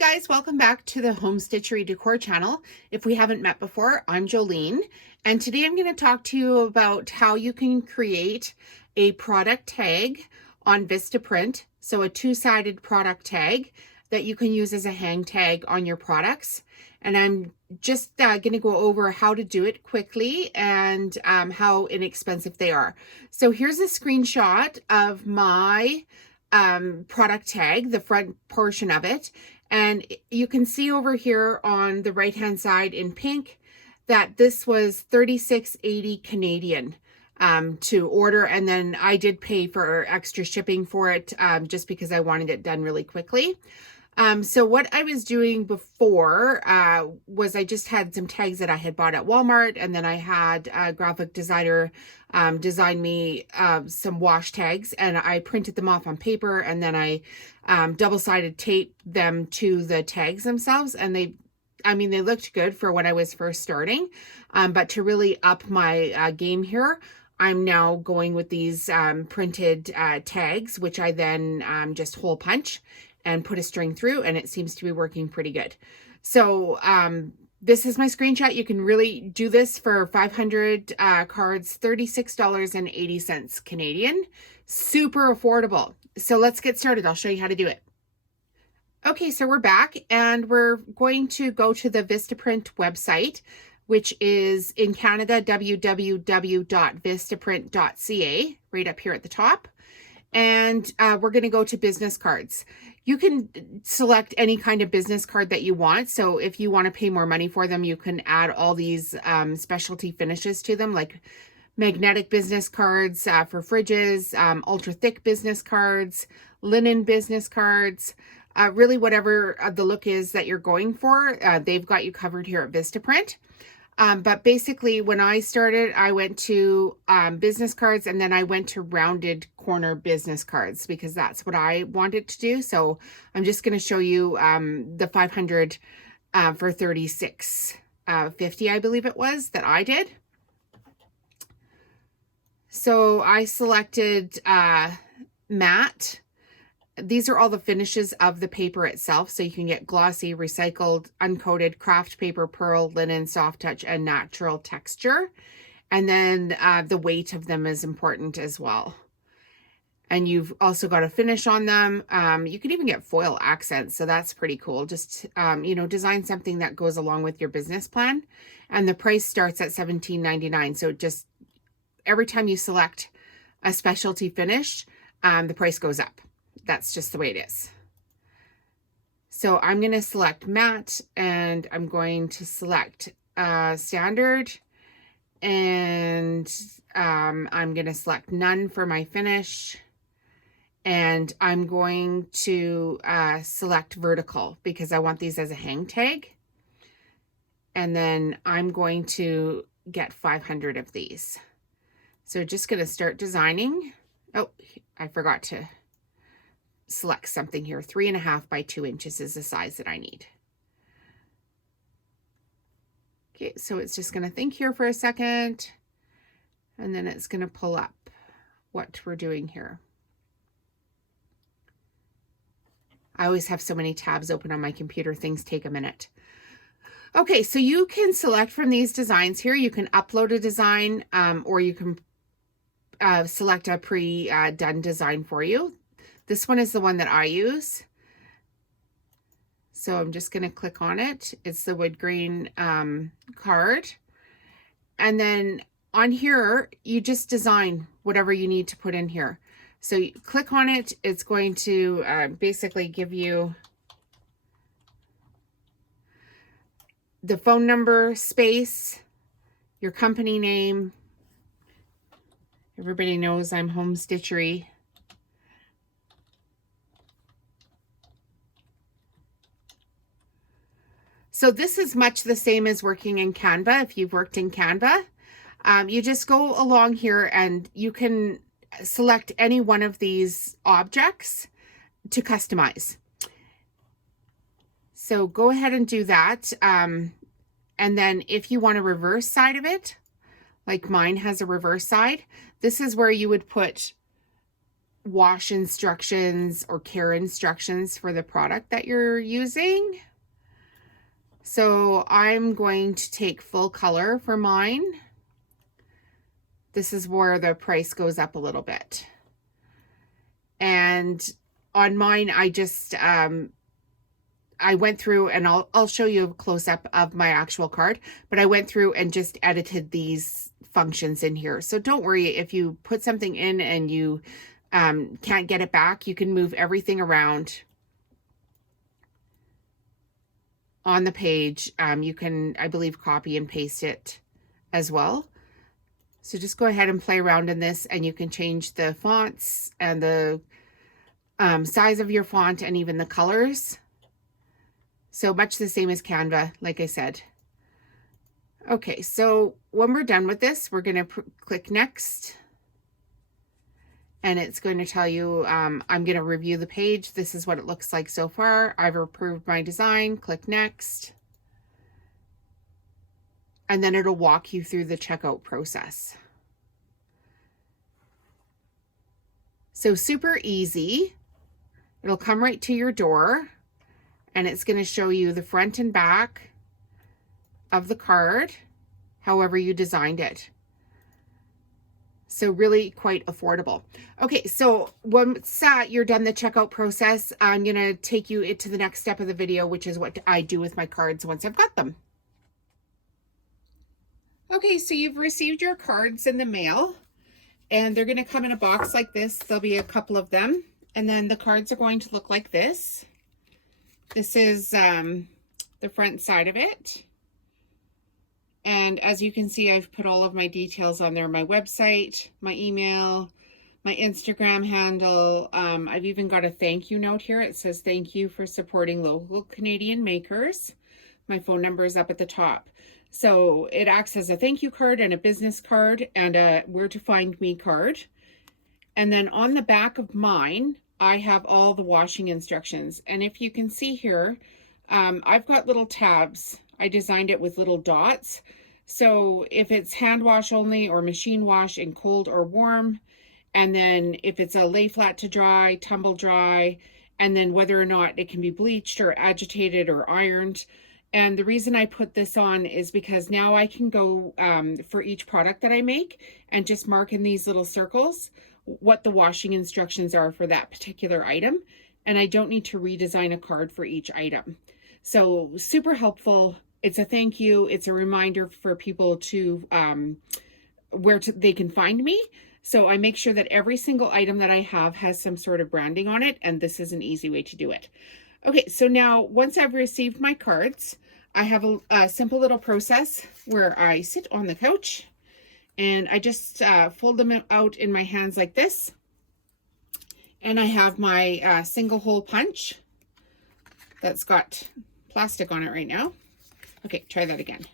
guys, welcome back to the Home Stitchery Decor channel. If we haven't met before, I'm Jolene, and today I'm going to talk to you about how you can create a product tag on Vistaprint. So a two-sided product tag that you can use as a hang tag on your products. And I'm just going to go over how to do it quickly and how inexpensive they are. So here's a screenshot of my product tag, the front portion of it. And you can see over here on the right hand side in pink that this was $36.80 Canadian to order, and then I did pay for extra shipping for it just because I wanted it done really quickly. So what I was doing before was I just had some tags that I had bought at Walmart, and then I had a graphic designer design me some wash tags, and I printed them off on paper, and then I double-sided taped them to the tags themselves, and they looked good for when I was first starting, but to really up my game here, I'm now going with these printed tags, which I then just hole punch and put a string through, and it seems to be working pretty good. So this is my screenshot. You can really do this for 500 cards, $36.80 Canadian. Super affordable. So let's get started. I'll show you how to do it. Okay, so we're back, and we're going to go to the Vistaprint website, which is in Canada, www.vistaprint.ca, right up here at the top. And we're going to go to business cards. You can select any kind of business card that you want. So if you want to pay more money for them, you can add all these specialty finishes to them, like magnetic business cards for fridges, ultra thick business cards, linen business cards, really whatever the look is that you're going for, they've got you covered here at Vistaprint. But basically, when I started, I went to business cards, and then I went to rounded corner business cards because that's what I wanted to do. So I'm just going to show you the 500 for $36.50, I believe it was, that I did. So I selected matte. These are all the finishes of the paper itself. So you can get glossy, recycled, uncoated, craft paper, pearl, linen, soft touch, and natural texture. And then the weight of them is important as well. And you've also got a finish on them. You can even get foil accents. So that's pretty cool. Just, design something that goes along with your business plan. And the price starts at $17.99. So just every time you select a specialty finish, the price goes up. That's just the way it is. So I'm going to select matte, and I'm going to select standard, and I'm going to select none for my finish, and I'm going to select vertical because I want these as a hang tag, and then I'm going to get 500 of these. So just going to start designing. Oh, I forgot to select something here. 3.5 by 2 inches is the size that I need. Okay, so it's just going to think here for a second, and then it's going to pull up what we're doing here. I always have so many tabs open on my computer, things take a minute. Okay, so you can select from these designs here. You can upload a design, or you can select a pre-done design for you. This one is the one that I use. So I'm just going to click on it. It's the wood grain card. And then on here, you just design whatever you need to put in here. So you click on it. It's going to basically give you the phone number, space, your company name. Everybody knows I'm Home Stitchery. So this is much the same as working in Canva. If you've worked in Canva, you just go along here and you can select any one of these objects to customize. So go ahead and do that. And then if you want a reverse side of it, like mine has a reverse side, this is where you would put wash instructions or care instructions for the product that you're using. So I'm going to take full color for mine. This is where the price goes up a little bit. And on mine, I just, I went through, and I'll show you a close-up of my actual card, but I went through and just edited these functions in here. So don't worry if you put something in and you can't get it back. You can move everything around on the page. You can, I believe, copy and paste it as well. So just go ahead and play around in this, and you can change the fonts and the size of your font and even the colors. So much the same as Canva, like I said. Okay, so when we're done with this, we're going to click next. And it's going to tell you, I'm going to review the page. This is what it looks like so far. I've approved my design. Click next. And then it'll walk you through the checkout process. So super easy. It'll come right to your door, and it's going to show you the front and back of the card, however you designed it. So really quite affordable. Okay, so once you're done the checkout process, I'm going to take you to the next step of the video, which is what I do with my cards once I've got them. Okay, so you've received your cards in the mail, and they're going to come in a box like this. There'll be a couple of them, and then the cards are going to look like this. This is the front side of it. And as you can see, I've put all of my details on there, my website, my email, my Instagram handle. I've even got a thank you note here. It says, thank you for supporting local Canadian makers. My phone number is up at the top. So it acts as a thank you card and a business card and a where to find me card. And then on the back of mine, I have all the washing instructions. And if you can see here, I've got little tabs. I designed it with little dots. So if it's hand wash only or machine wash in cold or warm, and then if it's a lay flat to dry, tumble dry, and then whether or not it can be bleached or agitated or ironed. And the reason I put this on is because now I can go for each product that I make and just mark in these little circles what the washing instructions are for that particular item. And I don't need to redesign a card for each item. So super helpful. It's a thank you. It's a reminder for people to they can find me. So I make sure that every single item that I have has some sort of branding on it. And this is an easy way to do it. Okay, so now once I've received my cards, I have a simple little process where I sit on the couch and I just fold them out in my hands like this. And I have my single hole punch that's got plastic on it right now. Okay, try that again.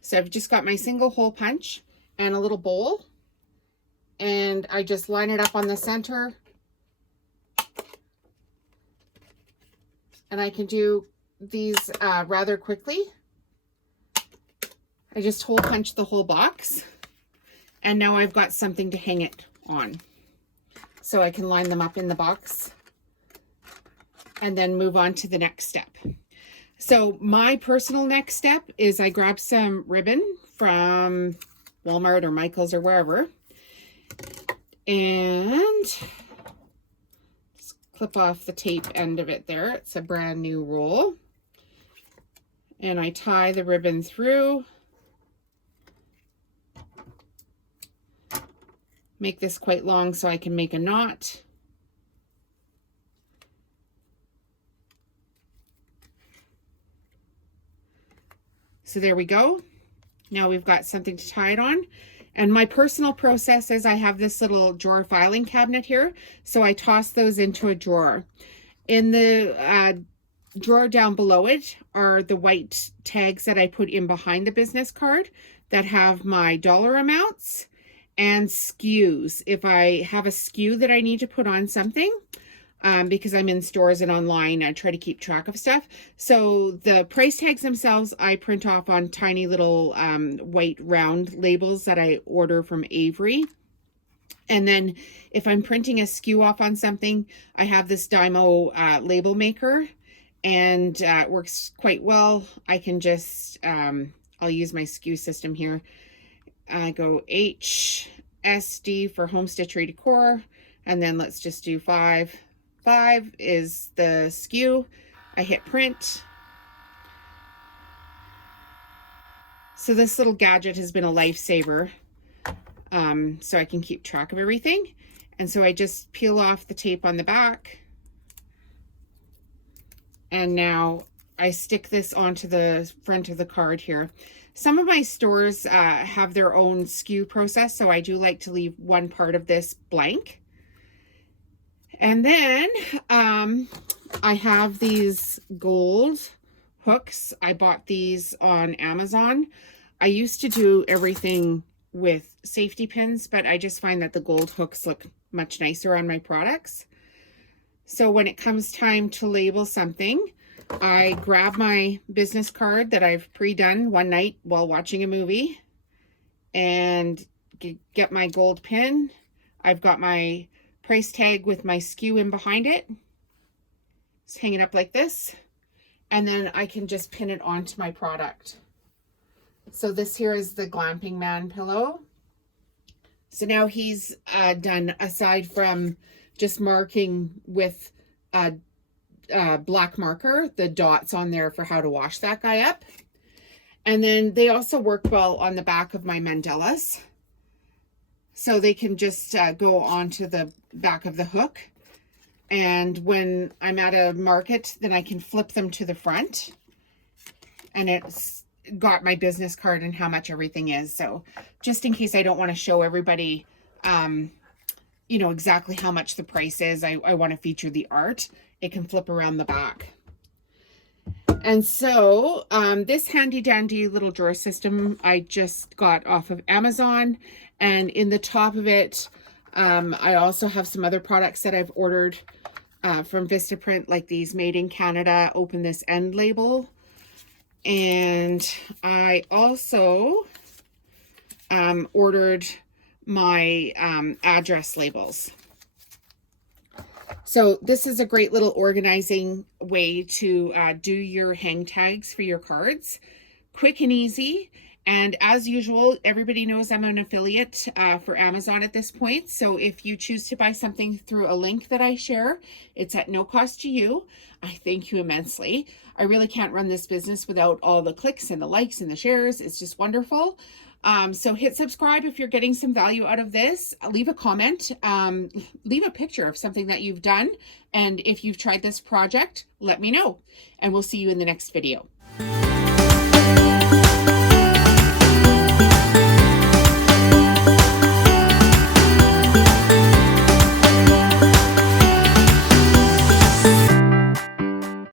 So I've just got my single hole punch and a little bowl, and I just line it up on the center. And I can do these rather quickly. I just hole punch the whole box, and now I've got something to hang it on. So I can line them up in the box and then move on to the next step. So my personal next step is I grab some ribbon from Walmart or Michael's or wherever, and clip off the tape end of it there. It's a brand new roll. And I tie the ribbon through. Make this quite long so I can make a knot. So there we go. Now we've got something to tie it on. And my personal process is I have this little drawer filing cabinet here. So I toss those into a drawer. In the drawer down below it are the white tags that I put in behind the business card that have my dollar amounts and SKUs. If I have a SKU that I need to put on something, because I'm in stores and online, I try to keep track of stuff. So the price tags themselves, I print off on tiny little white round labels that I order from Avery. And then if I'm printing a SKU off on something, I have this Dymo label maker, and it works quite well. I can just, I'll use my SKU system here. I go HSD for home stitchery decor, and then let's just do 5. 5 is the SKU. I hit print. So this little gadget has been a lifesaver. So I can keep track of everything. And so I just peel off the tape on the back. And now I stick this onto the front of the card here. Some of my stores have their own SKU process, so I do like to leave one part of this blank. And then I have these gold hooks. I bought these on Amazon. I used to do everything with safety pins, but I just find that the gold hooks look much nicer on my products. So when it comes time to label something, I grab my business card that I've pre-done one night while watching a movie and get my gold pin. I've got my price tag with my SKU in behind it. Just hang it up like this, and then I can just pin it onto my product. So this here is the Glamping Man pillow. So now he's done, aside from just marking with a black marker, the dots on there for how to wash that guy up. And then they also work well on the back of my mandalas. So they can just go onto the back of the hook. And when I'm at a market, then I can flip them to the front. And it's got my business card and how much everything is. So just in case I don't want to show everybody, you know, exactly how much the price is, I want to feature the art, it can flip around the back. And so this handy dandy little drawer system I just got off of Amazon, and in the top of it I also have some other products that I've ordered from Vistaprint, like these Made in Canada open this end label. And I also ordered my address labels. So this is a great little organizing way to do your hang tags for your cards. Quick and easy. And as usual, everybody knows I'm an affiliate for Amazon at this point. So if you choose to buy something through a link that I share, it's at no cost to you. I thank you immensely. I really can't run this business without all the clicks and the likes and the shares. It's just wonderful. So hit subscribe if you're getting some value out of this. Leave a comment, leave a picture of something that you've done. And if you've tried this project, let me know. And we'll see you in the next video.